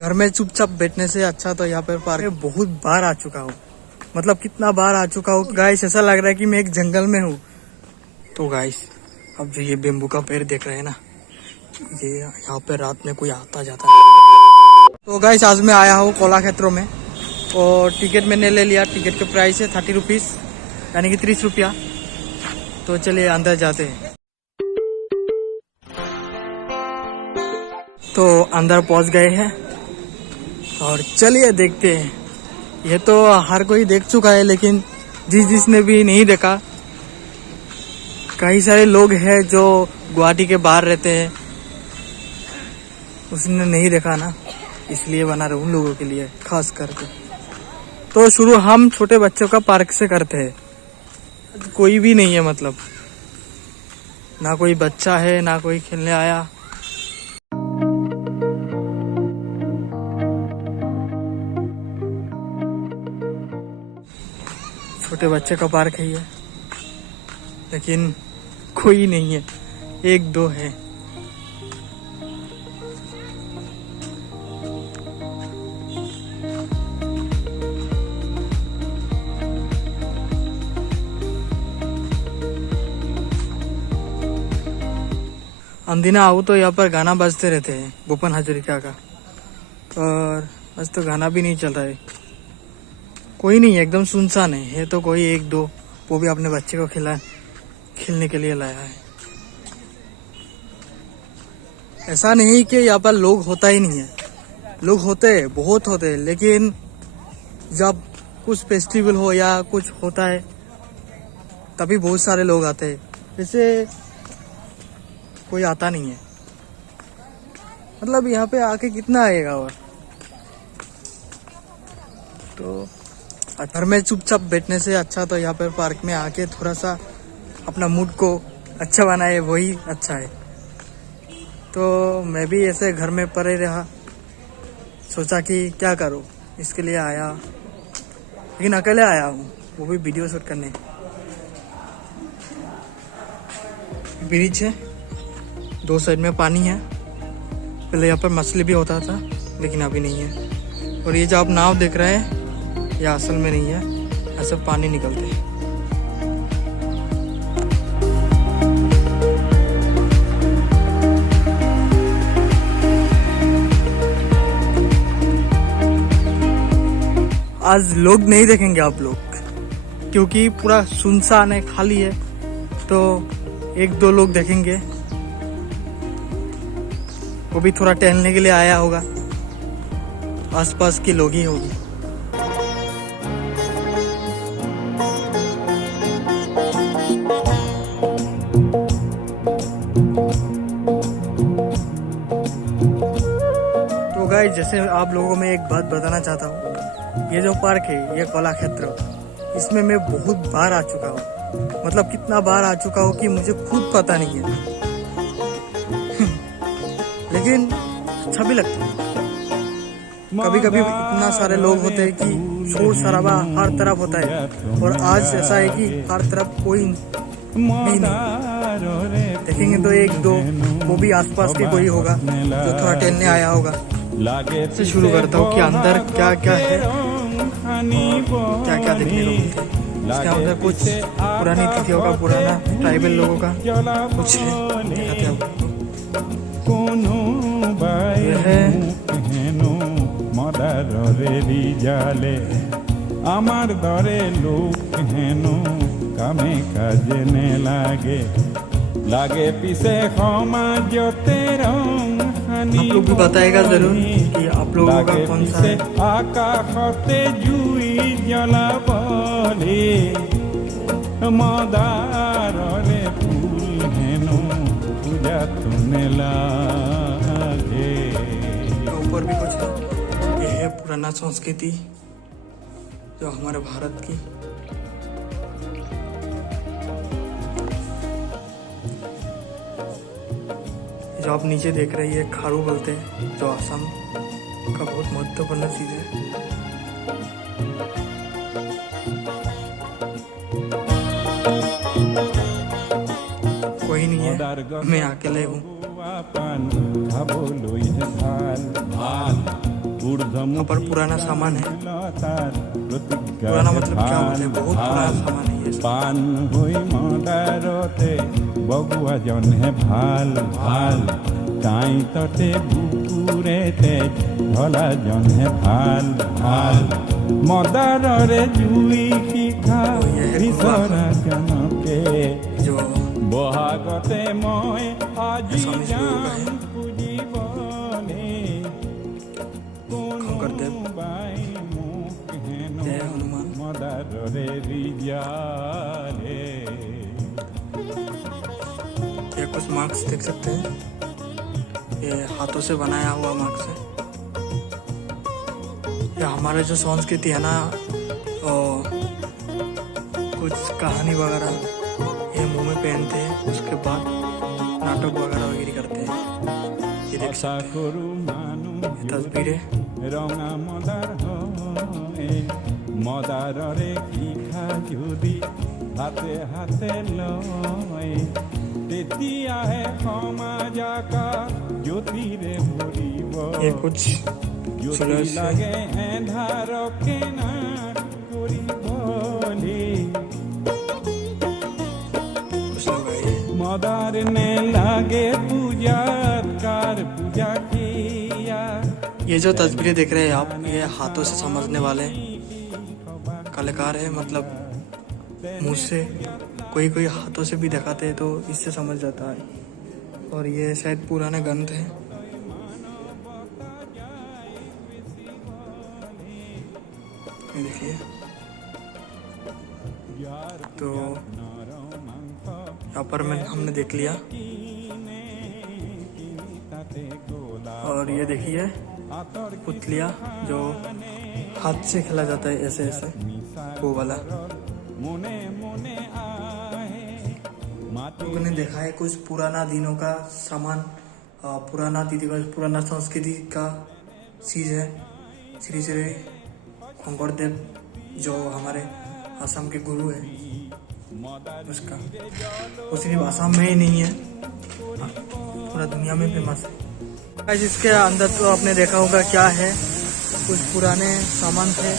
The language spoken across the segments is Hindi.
घर में चुपचाप बैठने से अच्छा तो यहाँ पर पार्क में बहुत बार आ चुका हूँ। मतलब कितना बार आ चुका हूँ गाइस, ऐसा लग रहा है कि मैं एक जंगल में हूँ। तो गाइस अब जो ये बेम्बू का पेड़ देख रहे हैं ना, ये यहाँ पे रात में कोई आता जाता है। तो गाइस आज मैं आया हूँ कलाक्षेत्रों में और टिकट मैंने ले लिया। टिकट का प्राइस है 30 रुपीज़ यानी कि 30 रुपया। तो चलिए अंदर जाते हैं। तो अंदर पहुंच गए हैं और चलिए देखते हैं। ये तो हर कोई देख चुका है, लेकिन जिसने भी नहीं देखा, कई सारे लोग हैं जो गुवाहाटी के बाहर रहते हैं, उसने नहीं देखा ना, इसलिए बना रहे उन लोगों के लिए खास करके। तो शुरू हम छोटे बच्चों का पार्क से करते हैं। कोई भी नहीं है, मतलब ना कोई बच्चा है ना कोई खेलने आया। छोटे बच्चे का पार्क है ये, लेकिन कोई नहीं है, एक दो है। अंदिना आओ तो यहाँ पर गाना बजते रहते हैं भूपेन हजारिका का, और बस तो गाना भी नहीं चल रहा है। कोई नहीं है, एकदम सुनसान है तो कोई एक दो, वो भी अपने बच्चे को खेलने के लिए लाया है। ऐसा नहीं कि यहाँ पर लोग होता ही नहीं है, लोग होते हैं, बहुत होते हैं, लेकिन जब कुछ फेस्टिवल हो या कुछ होता है तभी बहुत सारे लोग आते हैं। जैसे कोई आता नहीं है, मतलब यहाँ पे आके कितना आएगा। और तो घर में चुपचाप बैठने से अच्छा तो यहाँ पर पार्क में आके थोड़ा सा अपना मूड को अच्छा बनाए, वही अच्छा है। तो मैं भी ऐसे घर में पड़े रहा, सोचा कि क्या करूँ, इसके लिए आया, लेकिन अकेले आया हूँ, वो भी वीडियो शूट करने। ब्रिज है, दो साइड में पानी है। पहले यहाँ पर मछली भी होता था, लेकिन अभी नहीं है। और ये जो आप नाव देख रहे हैं, ये असल में नहीं है, ऐसे पानी निकलते हैं। आज लोग नहीं देखेंगे आप लोग, क्योंकि पूरा सुनसान है, खाली है। तो एक दो लोग देखेंगे, वो भी थोड़ा टहलने के लिए आया होगा, आसपास के लोग ही होगी। तो गाइस, जैसे आप लोगों को मैं एक बात बताना चाहता हूँ, ये जो पार्क है, ये कलाक्षेत्र, इसमें मैं बहुत बार आ चुका हूँ। मतलब कितना बार आ चुका हूँ कि मुझे खुद पता नहीं है। लेकिन अच्छा भी लगता है। कभी कभी इतना सारे लोग होते हैं कि शोर शराबा हर तरफ होता है, और आज ऐसा है कि हर तरफ कोई भी नहीं। देखेंगे तो एक दो, वो भी आसपास के कोई होगा जो थोड़ा टहलने आया होगा। से शुरू करता हूँ कि अंदर क्या क्या है, क्या क्या देखने को मिलता है। इसके अंदर कुछ पुरानी तिथियों का, पुराना ट्राइबल लोगों का कुछ है, दिखाते हैं। यह है জালে আমার দরে লোক হেন কামে কাজে নে লাগে লাগে পিছে সমাজতে রং হানি। आप लोग भी बताएगा जरूर कि आप लोगों का कौन सा है। আকাশতে জুই জ্বলাবলে মদাররে ফুল হেন পূজা তুনে লাগে। ऊपर भी कुछ है। ये है पुराना संस्कृति जो हमारे भारत की। जो आप नीचे देख रहे हैं, खारू बोलते हैं, जो असम का बहुत महत्वपूर्ण चीज है। कोई नहीं है, मैं अकेले हूँ। পান খাবো লইহে ভাল ভাল यहाँ पर पुराना सामान है। पुराना मतलब क्या होता है, बहुत पुराना सामान है ये सब। पान हुई मदारते बगुआ जन्हे ভাল ভাল তাই ততে বুকুরেতে ধলা জন্হে ভাল ভাল মদাররে জুই কি খা বিচৰা জনকে जो বহাগতে মই আজি स्वामी जी যাম का है পুজিবলে शंकरदेव। বাই মুখ হেনো जय हनुमान। মদাররে রিজালে ये कुछ मार्क्स देख सकते हैं, ये हाथों से बनाया हुआ मार्क्स है। ये हमारे जो संस्कृति है ना, और कुछ कहानी वगैरह ये मुंह में पहनते हैं, उसके बाद नाटक वगैरह वगैरह करते हैं। ये देख আশা করু মানু ये तस्वीरें। ৰঙা মদাৰ হয় মদাৰৰে শিখা যদি হাতে হাতে লয় তেতিয়াহে সমাজাকা জ্যোতিৰে ভৰিব ये कुछ জ্যোতি सूरज से লাগে এন্ধাৰকে না কৰিবলে कुछ लोग आए। মদার নে লাগে পূজাত কাৰ পূজা কিয়া ये जो तस्वीरें देख रहे हैं आप, ये हाथों से समझने वाले कलाकार है। मतलब मुंह से कोई कोई हाथों से भी दिखाते हैं तो इससे समझ जाता है। और ये शायद पुराने ग्रंथ है। ये देखिए, तो यहाँ पर हमने देख लिया। और ये देखिए पुतलिया जो हाथ से खेला जाता है, ऐसे ऐसे वो वाला। लोगों ने देखा है कुछ पुराना दिनों का सामान, पुराना दिवस, पुराना संस्कृति का चीज है। श्री श्री शंकरदेव जो हमारे असम के गुरु है, उसका वो सिर्फ असम में ही नहीं है, पूरा दुनिया में फेमस है। इसके अंदर तो आपने देखा होगा क्या है, कुछ पुराने सामान थे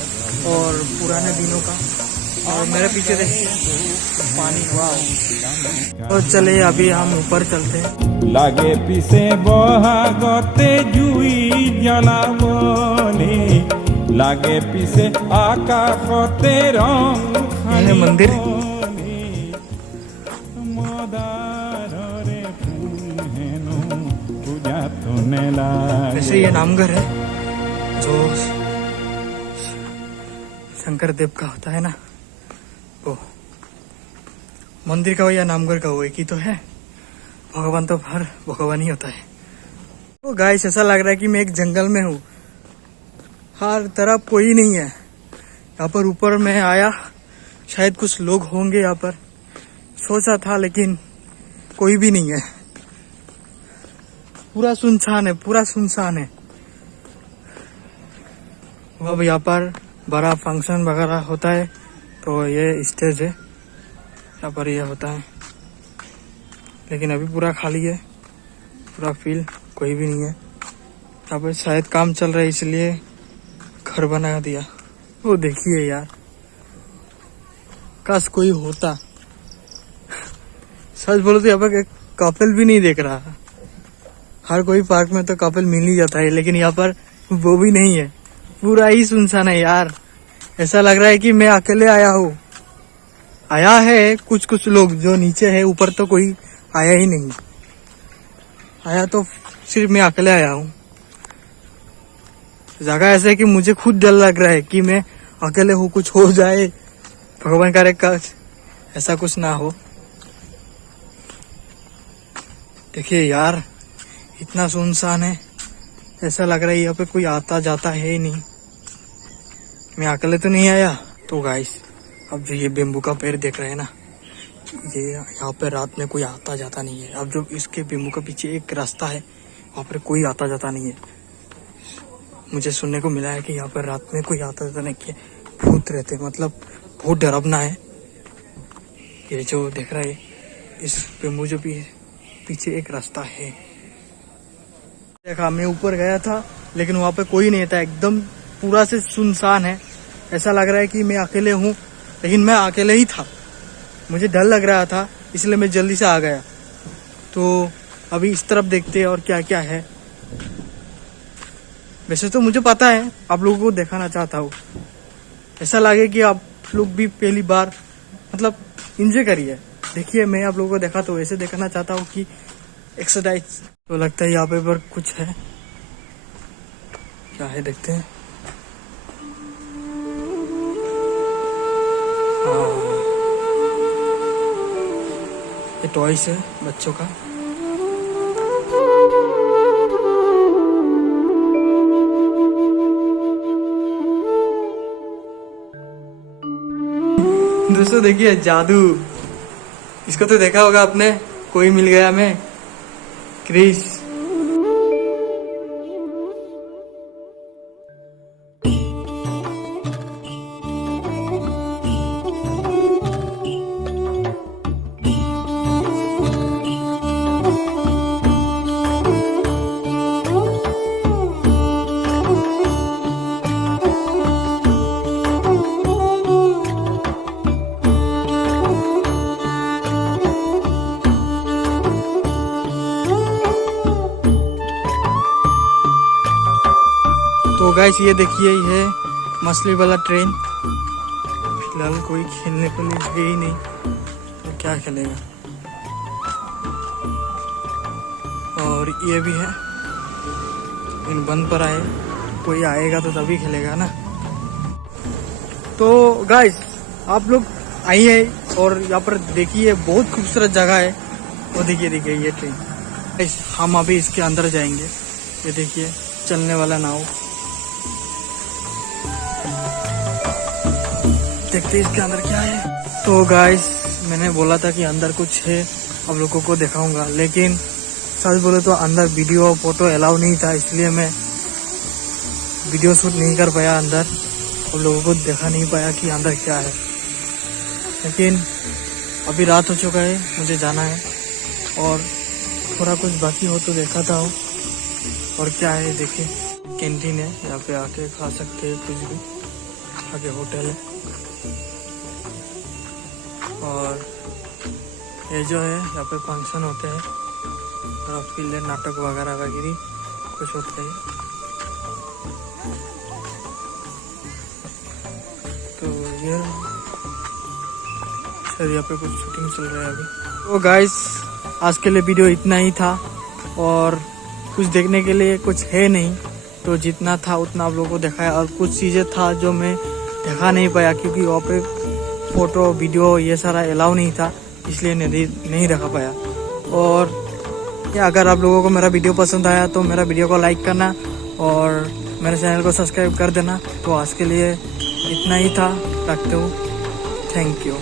और पुराने दिनों का। और मेरे पीछे देखिए पानी। वाह। तो चलिए अभी हम ऊपर चलते हैं। লাগে পিছে বহাগতে জুই জ্বলাবলে লাগে পিছে আকাশতে রং ये मंदिर মদাররে ফুল হেনো পূজা তোনে লাগে वैसे ये नामघर है जो शंकर देव का होता है ना, वो मंदिर का हो या नामघर का हो, एक ही तो है। भगवान तो हर भगवान ही होता है। तो गाइस ऐसा लग रहा है कि मैं एक जंगल में हूँ, हर तरफ कोई नहीं है। यहाँ पर ऊपर मैं आया, शायद कुछ लोग होंगे यहाँ पर, सोचा था, लेकिन कोई भी नहीं है। पूरा सुनसान है, पूरा सुनसान है। अब यहाँ पर बड़ा फंक्शन वगैरह होता है तो ये स्टेज है, यहाँ पर ये होता है। लेकिन अभी पूरा खाली है, पूरा फील कोई भी नहीं है। यहाँ पर शायद काम चल रहा है इसलिए घर बना दिया। वो देखिए यार, काश कोई होता। सच बोलो तो यहाँ पर कपल भी नहीं देख रहा। हर कोई पार्क में तो कपल मिल ही जाता है, लेकिन यहाँ पर वो भी नहीं है, पूरा ही सुनसान है यार। ऐसा लग रहा है कि मैं अकेले आया हूँ। आया है कुछ कुछ लोग जो नीचे है, ऊपर तो कोई आया ही नहीं। आया तो सिर्फ मैं अकेले आया हूँ। जगह ऐसे है कि मुझे खुद डर लग रहा है कि मैं अकेले हूँ, कुछ हो जाए, भगवान करे का ऐसा कुछ ना हो। देखिए यार, इतना सुनसान है, ऐसा लग रहा है यहाँ पे कोई आता जाता है ही नहीं। मैं अकेले तो नहीं आया। तो गाइस, अब जो ये बेम्बू का पेड़ देख रहे हैं ना, ये यहाँ पे रात में कोई आता जाता नहीं है। अब जो इसके बेम्बू के पीछे एक रास्ता है, वहाँ पर कोई आता जाता नहीं है। मुझे सुनने को मिला है कि यहाँ पर रात में कोई आता जाता नहीं है, भूत रहते, मतलब बहुत डरावना है। ये जो देख रहा है, इस बेम्बू जो भी पीछे एक रास्ता है। देखा, मैं ऊपर गया था लेकिन वहाँ पे कोई नहीं था, एकदम पूरा से सुनसान है। ऐसा लग रहा है कि मैं अकेले हूँ, लेकिन मैं अकेले ही था। मुझे डर लग रहा था, इसलिए मैं जल्दी से आ गया। तो अभी इस तरफ देखते हैं और क्या क्या है। वैसे तो मुझे पता है, आप लोगों को दिखाना चाहता हूँ। ऐसा लगे कि आप लोग भी पहली बार मतलब एंजॉय करिए। देखिए मैं आप लोगों को देखा तो ऐसे दिखाना चाहता हूँ कि एक्सरसाइज। तो लगता है यहाँ पे पर कुछ है, क्या है देखते हैं। हाँ, ये टॉयस है बच्चों का। दोस्तों देखिए जादू, इसको तो देखा होगा आपने, कोई मिल गया मैं, क्रिस। तो गाइस ये देखिए, ये मछली वाला ट्रेन। फिलहाल कोई खेलने के लिए है ही नहीं, तो क्या खेलेगा। और ये भी है, इन बंद पर आए, कोई आएगा तो तभी खेलेगा ना। तो गाइस आप लोग आइए और यहाँ पर देखिए, बहुत खूबसूरत जगह है। वो देखिए देखिए ये ट्रेन। गाइस हम अभी इसके अंदर जाएंगे। ये देखिए चलने वाला नाव, देखते हैं इसके अंदर क्या है। तो गाइस मैंने बोला था कि अंदर कुछ है, आप लोगों को दिखाऊंगा, लेकिन सच बोले तो अंदर वीडियो और फोटो अलाउ नहीं था, इसलिए मैं वीडियो शूट नहीं कर पाया अंदर, आप लोगों को दिखा नहीं पाया कि अंदर क्या है। लेकिन अभी रात हो चुका है, मुझे जाना है और थोड़ा कुछ बाकी हो तो दिखाता हूँ। और क्या है देखिए, कैंटीन है, यहाँ पे आके खा सकते हैं कुछ भी, आगे होटल है। और ये जो है यहाँ पे फंक्शन होते हैं और आपके लिए नाटक वगैरह वगैरह कुछ होते हैं। तो ये सर यहाँ पे कुछ शूटिंग चल रहा है अभी। तो गाइस आज के लिए वीडियो इतना ही था, और कुछ देखने के लिए कुछ है नहीं, तो जितना था उतना आप लोगों को दिखाया। और कुछ चीज़ें था जो मैं दिखा नहीं पाया, क्योंकि वहाँ पे फोटो वीडियो ये सारा अलाउ नहीं था, इसलिए नहीं रखा पाया। और अगर आप लोगों को मेरा वीडियो पसंद आया तो मेरा वीडियो को लाइक करना और मेरे चैनल को सब्सक्राइब कर देना। तो आज के लिए इतना ही था, रखते हूँ, थैंक यू।